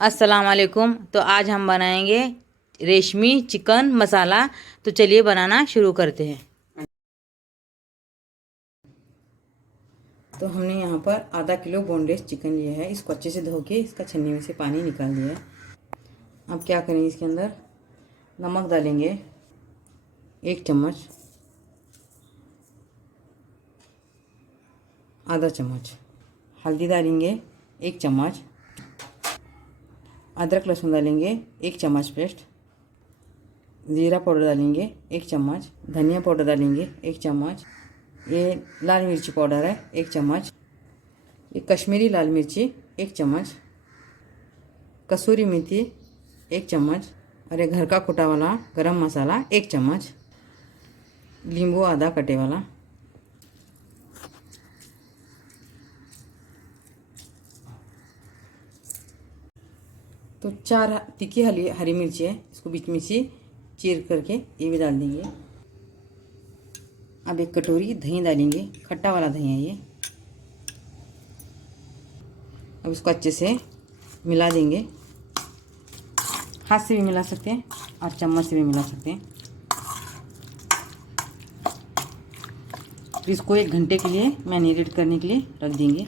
अस्सलाम वालेकुम। तो आज हम बनाएंगे रेशमी चिकन मसाला। तो चलिए बनाना शुरू करते हैं। तो हमने यहाँ पर आधा किलो बोनलेस चिकन लिया है। इसको अच्छे से धो के इसका छन्नी में से पानी निकाल दिया है। अब क्या करेंगे, इसके अंदर नमक डालेंगे 1 चम्मच, आधा चम्मच। हल्दी डालेंगे 1 चम्मच। अदरक लहसुन डालेंगे 1 चम्मच पेस्ट। ज़ीरा पाउडर डालेंगे 1 चम्मच। धनिया पाउडर डालेंगे 1 चम्मच। ये लाल मिर्ची पाउडर है 1 चम्मच। ये कश्मीरी लाल मिर्ची 1 चम्मच। कसूरी मेथी 1 चम्मच। और ये घर का कुटा वाला गरम मसाला 1 चम्मच। नींबू आधा कटे वाला। तो 4 तीखी हरी मिर्ची है, इसको बीच में से चीर करके ये भी डाल देंगे। अब 1 कटोरी दही डालेंगे, खट्टा वाला दही है ये। अब इसको अच्छे से मिला देंगे। हाथ से भी मिला सकते हैं और चम्मच से भी मिला सकते हैं। फिर इसको 1 घंटे के लिए मैरिनेट करने के लिए रख देंगे।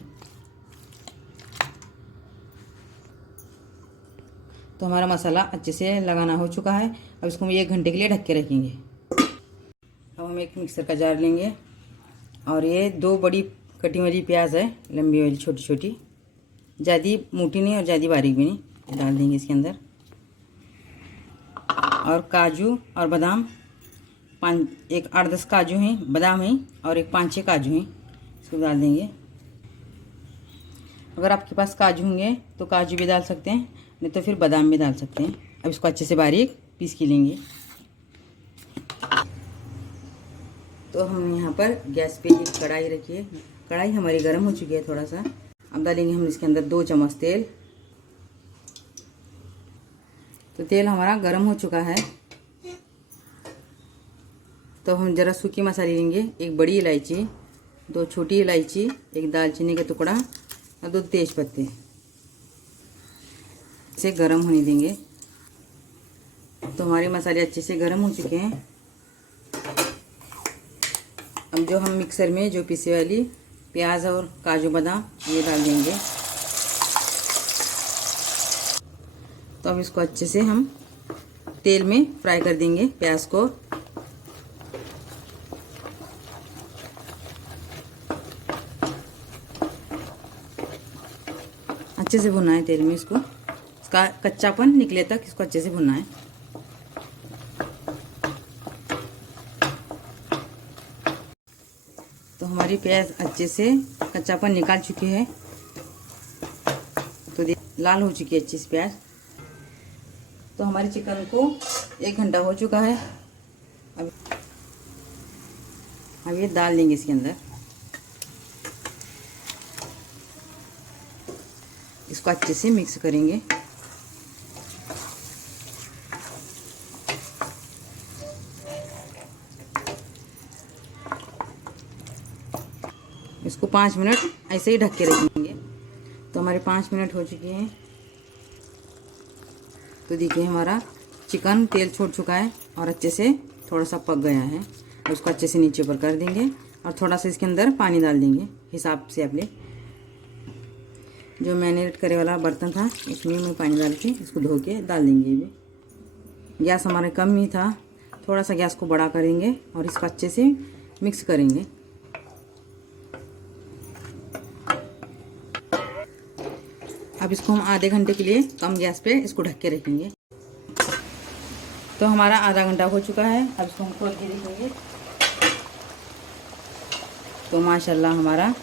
तो हमारा मसाला अच्छे से लगाना हो चुका है। अब इसको हम 1 घंटे के लिए ढक के रखेंगे। अब हम एक मिक्सर का जार लेंगे और ये 2 बड़ी कटी वाली प्याज है, लंबी वाली छोटी छोटी, ज़्यादा मोटी नहीं और ज़्यादा बारीक भी नहीं, डाल देंगे इसके अंदर। और काजू और बादाम 8-10 काजू हैं, बादाम हैं, और 5-6 काजू हैं, इसको डाल देंगे। अगर आपके पास काजू होंगे तो काजू भी डाल सकते हैं, नहीं तो फिर बादाम भी डाल सकते हैं। अब इसको अच्छे से बारीक पीस के लेंगे। तो हम यहाँ पर गैस पे एक कढ़ाई रखी है। कढ़ाई हमारी गर्म हो चुकी है थोड़ा सा। अब डालेंगे हम इसके अंदर 2 चम्मच तेल। तो तेल हमारा गर्म हो चुका है। तो हम ज़रा सूखी मसाले लेंगे, 1 बड़ी इलायची, 2 छोटी इलायची, 1 दालचीनी का टुकड़ा और 2 तेज पत्ते। इसे गर्म होने देंगे। तो हमारे मसाले अच्छे से गर्म हो चुके हैं। अब जो हम मिक्सर में जो पीसे वाली प्याज और काजू बादाम ये डाल देंगे। तो अब इसको अच्छे से हम तेल में फ्राई कर देंगे प्याज को। अच्छे से भुनना है तेल में इसको, इसका कच्चापन निकले तक इसको अच्छे से भुनना है। तो हमारी प्याज अच्छे से कच्चापन निकाल चुकी है। तो लाल हो चुकी है अच्छी सी प्याज। तो हमारे चिकन को 1 घंटा हो चुका है। अब ये डाल देंगे इसके अंदर। इसको अच्छे से मिक्स करेंगे। इसको 5 मिनट ऐसे ही ढक के रखेंगे। तो हमारे 5 मिनट हो चुके हैं। तो देखिए हमारा चिकन तेल छोड़ चुका है और अच्छे से थोड़ा सा पक गया है। उसको अच्छे से नीचे ऊपर कर देंगे और थोड़ा सा इसके अंदर पानी डाल देंगे हिसाब से। अपने जो मैरिनेट करे वाला बर्तन था उसमें मैं पानी डाल के इसको धो के डाल देंगे। ये भी गैस हमारे कम ही था, थोड़ा सा गैस को बड़ा करेंगे और इसको अच्छे से मिक्स करेंगे। अब इसको हम आधे घंटे के लिए कम गैस पे इसको ढक के रखेंगे। तो हमारा आधा घंटा हो चुका है। अब इसको हम खोल के देखेंगे। तो माशाल्लाह हमारा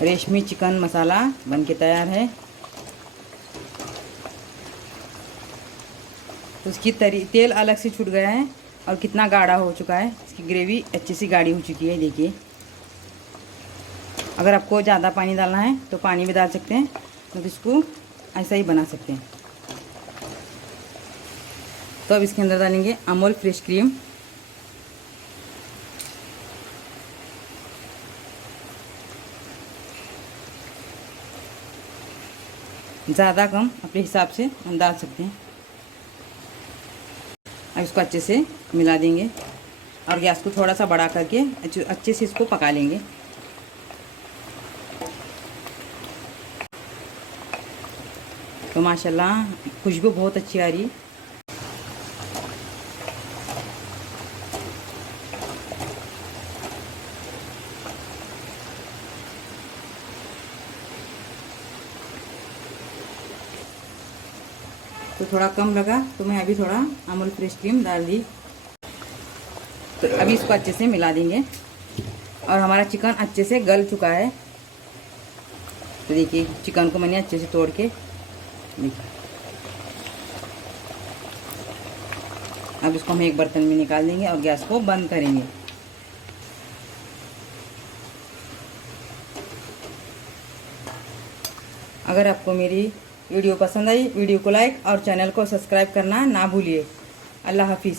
रेशमी चिकन मसाला बनके तैयार है। उसकी तेल अलग से छूट गया है और कितना गाढ़ा हो चुका है। इसकी ग्रेवी अच्छी सी गाढ़ी हो चुकी है। देखिए, अगर आपको ज़्यादा पानी डालना है तो पानी भी डाल सकते हैं, तो इसको ऐसा ही बना सकते हैं। तो अब इसके अंदर डालेंगे अमूल फ्रेश क्रीम, ज़्यादा कम अपने हिसाब से हम डाल सकते हैं। अब इसको अच्छे से मिला देंगे और गैस को थोड़ा सा बढ़ा करके अच्छे से इसको पका लेंगे। तो माशाल्लाह खुशबू बहुत अच्छी आ रही है। तो थोड़ा कम लगा तो मैं अभी थोड़ा अमूल फ्रेश क्रीम डाल दी। तो अभी इसको अच्छे से मिला देंगे और हमारा चिकन अच्छे से गल चुका है। तो देखिए चिकन को मैंने अच्छे से तोड़ के देखिए। अब इसको हम एक बर्तन में निकाल देंगे और गैस को बंद करेंगे। अगर आपको मेरी वीडियो पसंद आई, वीडियो को लाइक और चैनल को सब्सक्राइब करना ना भूलिए। अल्लाह हाफिज़।